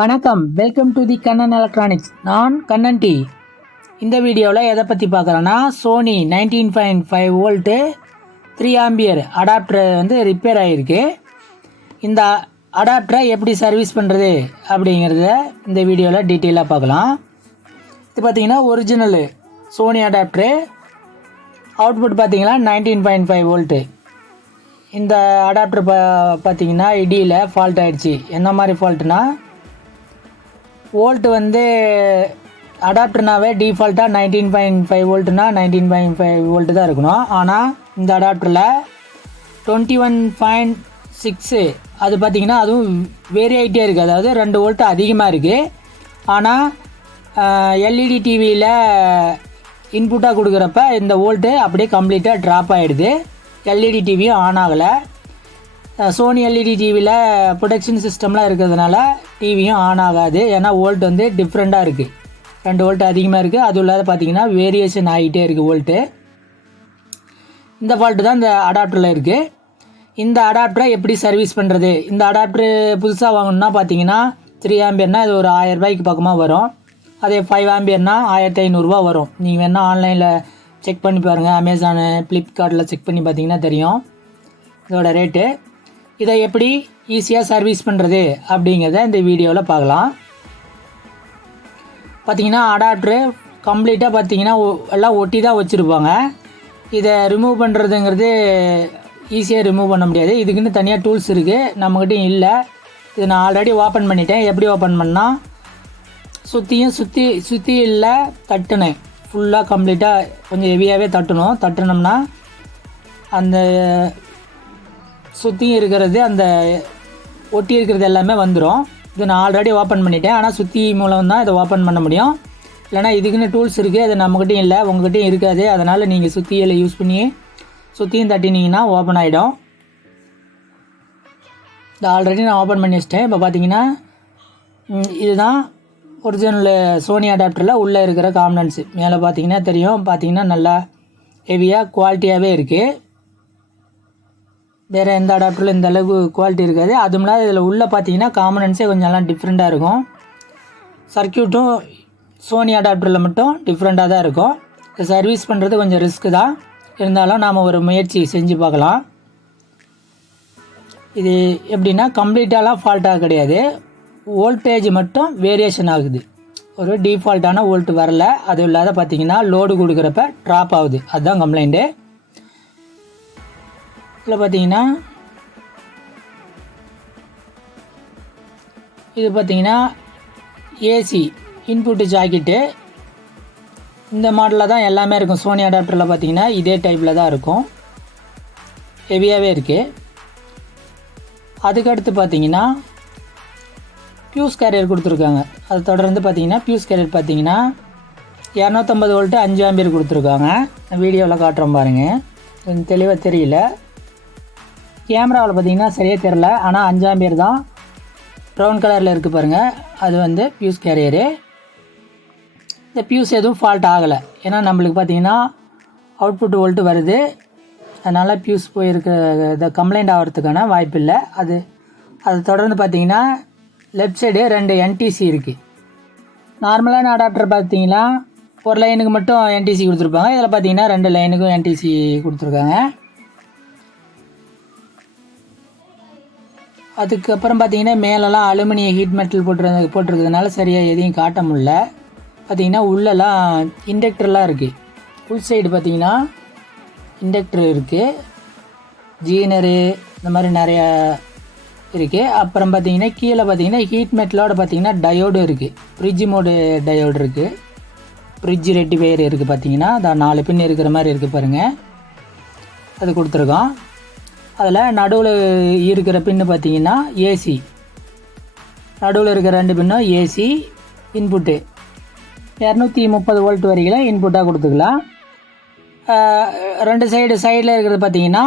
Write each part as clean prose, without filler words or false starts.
வணக்கம், welcome to the Kannan electronics. நான் Kannan D. இந்த வீடியோவில் எதை பற்றி பார்க்குறேன்னா, Sony 19.5 volt 3 ampere adapter repair ஆகிருக்கு. இந்த அடாப்டரை எப்படி சர்வீஸ் பண்ணுறது அப்படிங்கிறத இந்த வீடியோவில் டீட்டெயிலாக பார்க்கலாம். இது பார்த்திங்கன்னா ஒரிஜினலு சோனி அடாப்டரு. அவுட்புட் பார்த்திங்கன்னா 19.5 வோல்ட்டு. இந்த அடாப்டர் பார்த்திங்கன்னா இடியில் ஃபால்ட் ஆகிடுச்சு. என்ன மாதிரி ஃபால்ட்டுனா, வோல்ட்டு அடாப்டர்னாவே டிஃபால்ட்டாக 19.5 வோல்ட்டுனா 19.5 வோல்ட்டு தான் இருக்கணும். ஆனால் இந்த அடாப்டரில் 21.6 அது பார்த்திங்கன்னா அதுவும் வேரி ஆகிட்டே இருக்குது. அதாவது 2 வோல்ட்டு அதிகமாக இருக்குது. ஆனால் எல்இடி டிவியில் இன்புட்டாக கொடுக்குறப்ப இந்த வோல்ட்டு அப்படியே கம்ப்ளீட்டாக ட்ராப் ஆகிடுது. எல்இடி டிவியும் ஆன் ஆகலை. சோனி எல்இடி டிவியில் ப்ரொடக்ஷன் சிஸ்டம்லாம் இருக்கிறதுனால டிவியும் ஆன் ஆகாது. ஏன்னா வோல்ட் டிஃப்ரெண்ட்டாக இருக்குது. 2 வோல்ட் அதிகமாக இருக்குது. அது இல்லாத பார்த்திங்கன்னா வேரியேஷன் ஆகிட்டே இருக்குது வோல்ட்டு. இந்த ஃபால்ட்டு தான் இந்த அடாப்டரில் இருக்குது. இந்த அடாப்டரை எப்படி சர்வீஸ் பண்ணுறது? இந்த அடாப்டரு புதுசாக வாங்கணுன்னா பார்த்திங்கன்னா 3 ஆம்பியர்னால் இது ஒரு 1000 ரூபாய்க்கு பக்கமாக வரும். அதே 5 ஆம்பியர்னால் 1500 வரும். நீங்கள் வேணால் ஆன்லைனில் செக் பண்ணி பாருங்கள். அமேசானு, ஃப்ளிப்கார்ட்டில் செக் பண்ணி பார்த்தீங்கன்னா தெரியும் இதோட ரேட்டு. இதை எப்படி ஈஸியாக சர்வீஸ் பண்ணுறது அப்படிங்கிறத இந்த வீடியோவில் பார்க்கலாம். பார்த்திங்கன்னா அடாப்டரு கம்ப்ளீட்டாக பார்த்திங்கன்னா எல்லாம் ஒட்டி தான் வச்சுருப்பாங்க. இதை ரிமூவ் பண்ணுறதுங்கிறது ஈஸியாக ரிமூவ் பண்ண முடியாது. இதுக்குன்னு தனியாக டூல்ஸ் இருக்குது, நம்மக்கிட்டையும் இல்லை. இது நான் ஆல்ரெடி ஓப்பன் பண்ணிட்டேன். எப்படி ஓப்பன் பண்ணால், சுற்றி இல்லை தட்டுனேன். ஃபுல்லாக கம்ப்ளீட்டாக கொஞ்சம் ஹெவியாகவே தட்டணும். தட்டினோம்னா அந்த சுற்றியும் இருக்கிறது, அந்த ஒட்டி இருக்கிறது எல்லாமே வந்துடும். இது நான் ஆல்ரெடி ஓப்பன் பண்ணிட்டேன். ஆனால் சுற்றி மூலம் தான் இதை ஓப்பன் பண்ண முடியும். இல்லைனா இதுக்குன்னு டூல்ஸ் இருக்குது, அது நம்மக்கிட்டையும் இல்லை, உங்கள்கிட்டையும் இருக்காது. அதனால் நீங்கள் சுற்றியில் யூஸ் பண்ணி சுற்றியும் தட்டினீங்கன்னா ஓப்பன் ஆகிடும். இது ஆல்ரெடி நான் ஓப்பன் பண்ணி வச்சிட்டேன். இப்போ பார்த்தீங்கன்னா இதுதான் ஒரிஜினல் சோனி அடாப்டரில் உள்ளே இருக்கிற காம்பனன்ட்ஸு. மேலே பார்த்தீங்கன்னா தெரியும். பார்த்தீங்கன்னா நல்லா ஹெவியாக குவாலிட்டியாகவே இருக்குது. வேறு எந்த அடாப்டரில் இந்த அளவுக்கு குவாலிட்டி இருக்காது. அதுவும் இல்லாத இதில் உள்ளே பார்த்தீங்கன்னா காம்பனன்ட்ஸே கொஞ்சம் எல்லாம் டிஃப்ரெண்ட்டாக இருக்கும். சர்க்கியூட்டும் சோனி அடாப்டரில் மட்டும் டிஃப்ரெண்ட்டாக தான் இருக்கும். இதை சர்வீஸ் பண்ணுறது கொஞ்சம் ரிஸ்க்கு தான். இருந்தாலும் நாம் ஒரு முயற்சி செஞ்சு பார்க்கலாம். இது எப்படின்னா கம்ப்ளீட்டாலாம் ஃபால்ட்டாக கிடையாது. வோல்டேஜ் மட்டும் வேரியேஷன் ஆகுது. ஒரு டிஃபால்ட்டான வோல்ட் வரல. அதுவும் இல்லாத பார்த்தீங்கன்னா லோடு கொடுக்குறப்ப ட்ராப் ஆகுது. அதுதான் கம்ப்ளைண்ட்டு. இதில் பார்த்தீங்கன்னா இது பார்த்தீங்கன்னா ஏசி இன்புட்டு ஜாக்கெட்டு. இந்த மாடலில் தான் எல்லாமே இருக்கும். சோனி அடாப்டரில் பார்த்தீங்கன்னா இதே டைப்பில் தான் இருக்கும். ஹெவியாகவே இருக்குது. அதுக்கடுத்து பார்த்தீங்கன்னா ஃபியூஸ் கேரியர் கொடுத்துருக்காங்க. அது தொடர்ந்து பார்த்தீங்கன்னா ஃபியூஸ் கேரியர் பார்த்தீங்கன்னா 250 வோல்ட்டு 5 ஆம்பியர் கொடுத்துருக்காங்க. வீடியோவில் காட்டுறோம் பாருங்கள். கொஞ்சம் தெளிவாக தெரியல. கேமராவில் பார்த்தீங்கன்னா சரியாக தெரில. ஆனால் 5 ஆம்பியர் தான். ப்ரௌன் கலரில் இருக்குது பாருங்கள். அது ஃபியூஸ் கேரியரு. இந்த ஃபியூஸ் எதுவும் ஃபால்ட் ஆகலை. ஏன்னா நம்மளுக்கு பார்த்தீங்கன்னா அவுட்புட் வோல்ட்டு வருது. அதனால் ஃபியூஸ் போயிருக்க கம்ப்ளைண்ட் ஆகிறதுக்கான வாய்ப்பு இல்லை. அது தொடர்ந்து பார்த்தீங்கன்னா லெஃப்ட் சைடு 2 என்டிசி இருக்குது. நார்மலான அடாப்டர் பார்த்தீங்கன்னா ஒரு லைனுக்கு மட்டும் என்டிசி கொடுத்துருப்பாங்க. இதில் பார்த்தீங்கன்னா 2 லைனுக்கும் என்டிசி கொடுத்துருக்காங்க. அதுக்கப்புறம் பார்த்தீங்கன்னா மேலெல்லாம் அலுமினிய ஹீட் மெட்டல் போட்டிருக்கிறதுனால சரியாக எதையும் காட்ட முடில. பார்த்தீங்கன்னா உள்ளெல்லாம் இண்டக்டர்லாம் இருக்குது. ஃபுல் சைடு பார்த்தீங்கன்னா இண்டக்டர் இருக்குது, ஜீனரு, இந்த மாதிரி நிறையா இருக்குது. அப்புறம் பார்த்தீங்கன்னா கீழே பார்த்தீங்கன்னா ஹீட் மெட்டலோடு பார்த்தீங்கன்னா டயோடும் இருக்குது. ஃப்ரிட்ஜ் மோடு டயோடு இருக்குது. ஃப்ரிட்ஜ் ரெட்டிஃபையர் இருக்குது. பார்த்தீங்கன்னா அதை 4 பின் இருக்கிற மாதிரி இருக்குது பாருங்கள். அது கொடுத்துருக்கோம். அதில் நடுவில் இருக்கிற பின்னு பார்த்தீங்கன்னா ஏசி. நடுவில் இருக்கிற 2 பின்னும் ஏசி இன்புட்டு. 230 வோல்ட் வரைக்கும் இன்புட்டாக கொடுத்துக்கலாம். 2 சைடில் இருக்கிறது பார்த்தீங்கன்னா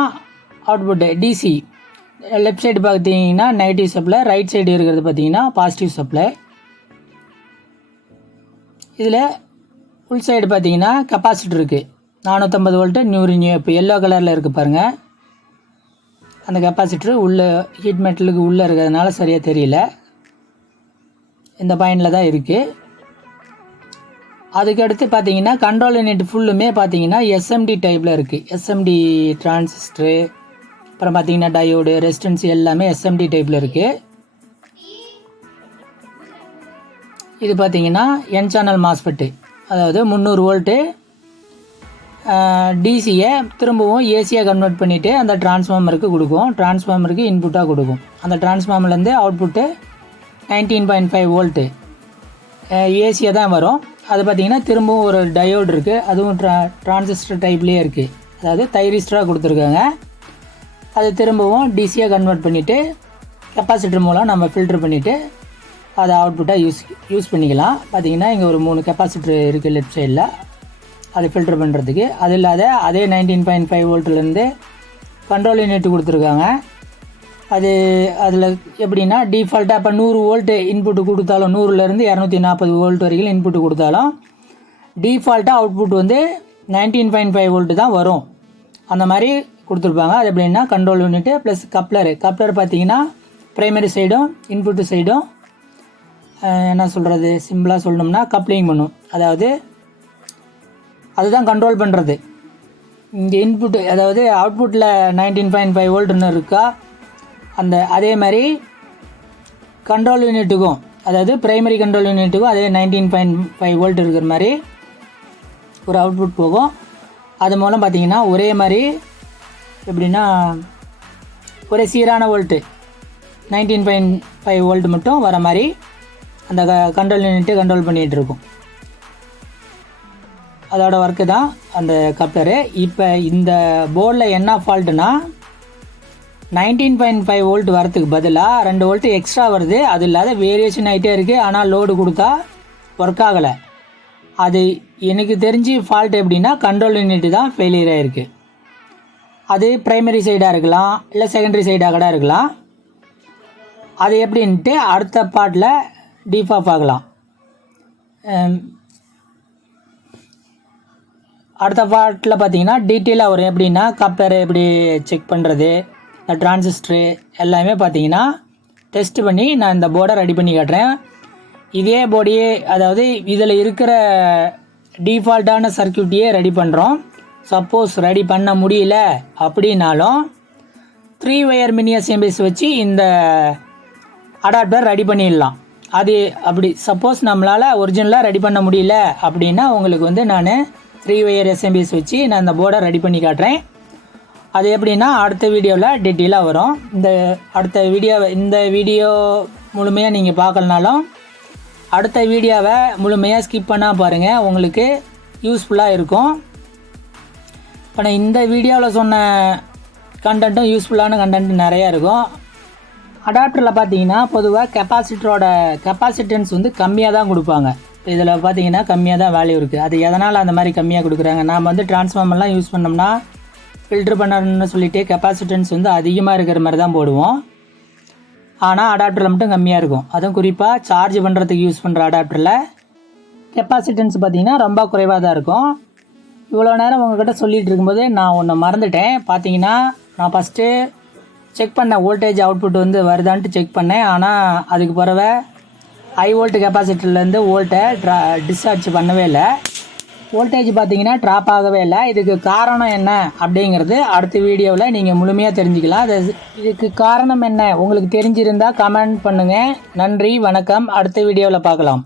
அவுட்புட்டு டிசி. லெஃப்ட் சைடு பார்த்தீங்கன்னா நெகட்டிவ் சப்ளை, ரைட் சைடு இருக்கிறது பார்த்தீங்கன்னா பாசிட்டிவ் சப்ளை. இதில் ஃபுல் சைடு பார்த்தீங்கன்னா கெப்பாசிட்டர் இருக்குது. 450 வோல்ட்டு நியூ இப்போ எல்லோ கலரில் இருக்குது பாருங்கள். அந்த கெப்பாசிட்டர் உள்ளே ஹீட் மெட்டலுக்கு உள்ளே இருக்கிறதுனால சரியாக தெரியல. இந்த பாயிண்டில் தான் இருக்குது. அதுக்கடுத்து பார்த்தீங்கன்னா கண்ட்ரோல் யூனிட் ஃபுல்லுமே பார்த்தீங்கன்னா எஸ்எம்டி டைப்பில் இருக்குது. எஸ்எம்டி டிரான்சிஸ்டரு, அப்புறம் பார்த்தீங்கன்னா டயோடு, ரெசிஸ்டன்ஸ் எல்லாமே எஸ்எம்டி டைப்பில் இருக்குது. இது பார்த்தீங்கன்னா என் சேனல் மாஸ்பெட்டு, அதாவது 300 வோல்ட்டு டிசியை திரும்பவும் ஏசியாக கன்வெர்ட் பண்ணிவிட்டு அந்த டிரான்ஸ்ஃபார்மருக்கு கொடுக்கும். டிரான்ஸ்ஃபார்மருக்கு இன்புட்டாக கொடுக்கும். அந்த டிரான்ஸ்ஃபார்மர்லேருந்து அவுட்புட்டு 19.5 வோல்ட்டு ஏசியாக தான் வரும். அது பார்த்திங்கன்னா திரும்பவும் ஒரு டயோடு இருக்குது, அதுவும் டிரான்சிஸ்டர் டைப்லேயே இருக்குது, அதாவது தைரிஸ்டராக கொடுத்துருக்காங்க. அது திரும்பவும் டிசியாக கன்வெர்ட் பண்ணிவிட்டு கெப்பாசிட்டர் மூலம் நம்ம ஃபில்ட்ரு பண்ணிவிட்டு அதை அவுட்புட்டாக யூஸ் பண்ணிக்கலாம். பார்த்திங்கன்னா இங்கே ஒரு 3 கெப்பாசிட்டர் இருக்குது லெஃப்ட் சைடில், அதை ஃபில்ட்ரு பண்ணுறதுக்கு. அது இல்லாத அதே 19.5 வோல்ட்லேருந்து கண்ட்ரோல் யூனிட் கொடுத்துருக்காங்க. அதில் எப்படின்னா டிஃபால்ட்டாக இப்போ 100 வோல்ட்டு இன்புட்டு கொடுத்தாலும் 100லேருந்து 240 வோல்ட் வரைக்கும் இன்புட்டு கொடுத்தாலும் டிஃபால்ட்டாக அவுட்புட் வந்து 19.5 வோல்ட்டு தான் வரும். அந்த மாதிரி கொடுத்துருப்பாங்க. அது எப்படின்னா கண்ட்ரோல் யூனிட்டு ப்ளஸ் கப்ளர் பார்த்திங்கன்னா ப்ரைமரி சைடும் இன்புட்டு சைடும் என்ன சொல்கிறது, சிம்பிளாக சொல்லணும்னா கப்ளிங் பண்ணும். அதாவது அதுதான் கண்ட்ரோல் பண்ணுறது. இங்கே இன்புட்டு அதாவது அவுட்புட்டில் 19.5 வோல்ட்னு இருக்கா, அதே மாதிரி கண்ட்ரோல் யூனிட்டுக்கும், அதாவது ப்ரைமரி கண்ட்ரோல் யூனிட்டுக்கும் அதே 19.5 வோல்ட் இருக்கிற மாதிரி ஒரு அவுட்புட் போகும். அது மூலம் பார்த்திங்கன்னா ஒரே மாதிரி எப்படின்னா ஒரே சீரான வோல்ட்டு 19.5 வோல்ட் மட்டும் வர மாதிரி அந்த கண்ட்ரோல் யூனிட்டு கண்ட்ரோல் பண்ணிகிட்டு இருக்கும். அதோட ஒர்க்கு தான் அந்த கப்ளரு. இப்போ இந்த போர்டில் என்ன ஃபால்ட்டுனா 19.5 வோல்ட் வரத்துக்கு பதிலாக 2 வோல்ட்டு எக்ஸ்ட்ரா வருது. அது இல்லாத வேரியேஷன் ஆகிட்டே இருக்குது, ஆனால் லோடு கொடுத்தா ஒர்க் ஆகலை. அது எனக்கு தெரிஞ்சு ஃபால்ட் எப்படின்னா கண்ட்ரோல் யூனிட்டு தான் ஃபெயிலியர் ஆகிருக்கு. அது ப்ரைமரி சைடாக இருக்கலாம், இல்லை செகண்டரி சைடாக கூட இருக்கலாம். அது எப்படின்ட்டு அடுத்த பார்ட்டில் டீஃபாப் ஆகலாம். அடுத்த பார்ட்டில் பார்த்தீங்கன்னா டீட்டெயிலாக வரும். எப்படின்னா கப்ளரை எப்படி செக் பண்ணுறது, டிரான்சிஸ்டரு எல்லாமே பார்த்தீங்கன்னா டெஸ்ட் பண்ணி நான் இந்த போர்டை ரெடி பண்ணி காட்டுறேன். இதே போர்டையே, அதாவது இதில் இருக்கிற டிஃபால்ட்டான சர்க்யூட்டையே ரெடி பண்ணுறோம். சப்போஸ் ரெடி பண்ண முடியல அப்படின்னாலும் 3 வயர் மினி அசெம்பிளிஸ் வச்சு இந்த அடாப்டர் ரெடி பண்ணிடலாம். அது அப்படி சப்போஸ் நம்மளால் ஒரிஜினலாக ரெடி பண்ண முடியல அப்படின்னா உங்களுக்கு வந்து நான் 3 வயர் அசெம்பிளிஸ் வச்சு நான் இந்த போர்டை ரெடி பண்ணி காட்டுறேன். அது எப்படின்னா அடுத்த வீடியோவில் டீட்டெயிலாக வரும். இந்த வீடியோ முழுமையாக நீங்கள் பார்க்கலனாலும் அடுத்த வீடியோவை முழுமையாக ஸ்கிப் பண்ணால் பாருங்கள், உங்களுக்கு யூஸ்ஃபுல்லாக இருக்கும். இப்போ நான் இந்த வீடியோவில் சொன்ன கண்டென்ட்டும் யூஸ்ஃபுல்லான கண்டென்ட் நிறையா இருக்கும். அடாப்டரில் பார்த்தீங்கன்னா பொதுவாக கெப்பாசிட்டன்ஸ் வந்து கம்மியாக தான் கொடுப்பாங்க. இதில் பார்த்தீங்கன்னா கம்மியாக தான் வேல்யூ இருக்குது. அது எதனால் அந்த மாதிரி கம்மியாக கொடுக்குறாங்க, நாம் வந்து டிரான்ஸ்ஃபார்மர்லாம் யூஸ் பண்ணோம்னா ஃபில்ட்ரு பண்ணணும்னு சொல்லிவிட்டு கெப்பாசிட்டன்ஸ் வந்து அதிகமாக இருக்கிற மாதிரி தான் போடுவோம். ஆனால் அடாப்டரில் மட்டும் கம்மியாக இருக்கும். அதுவும் குறிப்பாக சார்ஜ் பண்ணுறதுக்கு யூஸ் பண்ணுற அடாப்டரில் கெப்பாசிட்டன்ஸ் பார்த்திங்கன்னா ரொம்ப குறைவாக தான் இருக்கும். இவ்வளோ நேரம் உங்கள்கிட்ட சொல்லிகிட்டு இருக்கும்போது நான் ஒன்று மறந்துட்டேன். பார்த்தீங்கன்னா நான் ஃபஸ்ட்டு செக் பண்ணேன், வோல்டேஜ் அவுட்புட் வந்து வருதான்ட்டு செக் பண்ணேன். ஆனால் அதுக்கு பிறகு ஹை வோல்ட் கெப்பாசிட்டர்லேருந்து வோல்ட்டை டிஸ்சார்ஜ் பண்ணவே இல்லை. வோல்டேஜ் பார்த்தீங்கன்னா ட்ராப் ஆகவே இல்லை. இதுக்கு காரணம் என்ன அப்படிங்கிறது அடுத்த வீடியோவில் நீங்கள் முழுமையாக தெரிஞ்சுக்கலாம். இதுக்கு காரணம் என்ன உங்களுக்கு தெரிஞ்சிருந்தால் கமெண்ட் பண்ணுங்கள். நன்றி, வணக்கம். அடுத்த வீடியோவில் பார்க்கலாம்.